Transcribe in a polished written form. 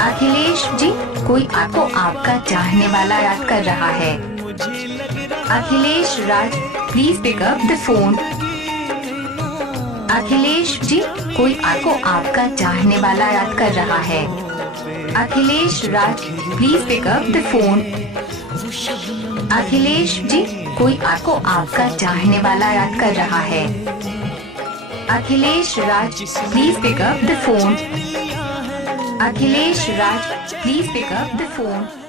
अखिलेश जी, कोई आपको आपका चाहने वाला याद कर रहा है। Akhilesh Raj, please pick up the phone. Akhilesh ji, कोई आपको आपका चाहने वाला याद कर रहा है। Akhilesh Raj, please pick up the phone. Akhilesh ji, कोई आपको आपका चाहने वाला याद कर रहा है। Akhilesh Raj, please pick up the phone. Akhilesh Raj, please pick up the phone.